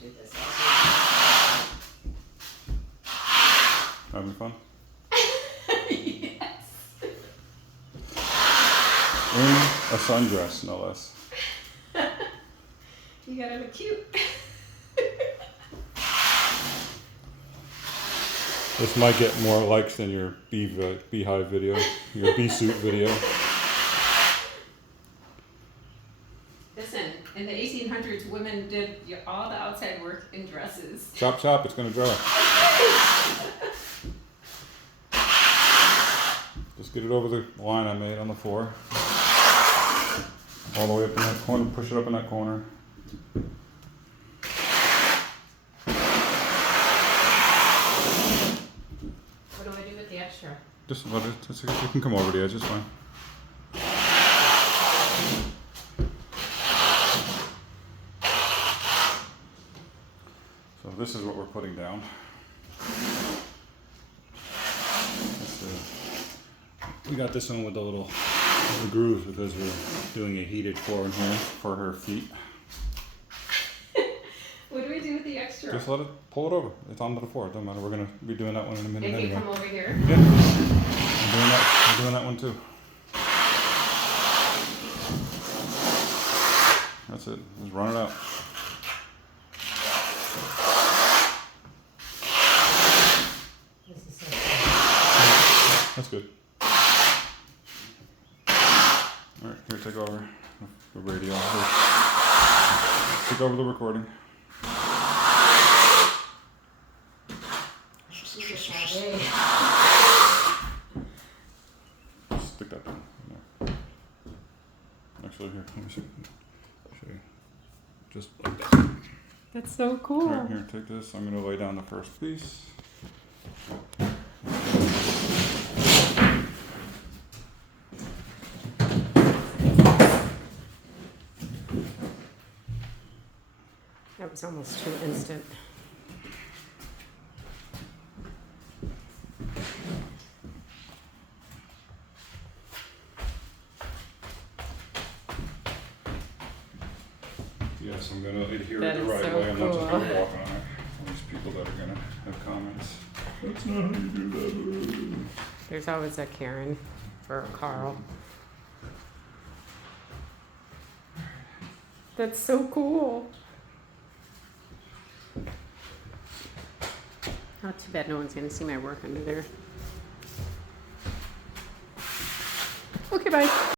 do this. Having fun? Yes. In a sundress, no less. You gotta look cute. This might get more likes than your beehive video, your bee suit video. Listen, in the 1800s, women did all the outside work in dresses. Chop, chop, it's gonna dry. Just get it over the line I made on the floor. All the way up in that corner, push it up in that corner. What do I do with the extra? Just let it, you can come over the edge, it's fine. So this is what we're putting down. We got this one with the little grooves because we're doing a heated floor in here for her feet. What do we do with the extra? Just let it, pull it over. It's onto the floor. It doesn't matter. We're gonna be doing that one in a minute It can anyway. come over here. Yeah, we're doing that one too. That's it. Just run it out. This is so That's good. All right, here, take over the radio. Here. Take over the recording. Stick that down. No. Actually, here, let me show you. Just like that. That's so cool. All right, here, take this. I'm going to lay down the first piece. That was almost too instant. Yes, I'm going to adhere That it the is right so way. I'm not just going to cool. walk on it. All these people that are going to have comments. That's not how you do that. There's always a Karen or a Carl. That's so cool. Oh, too bad no one's gonna see my work under there. Okay, bye.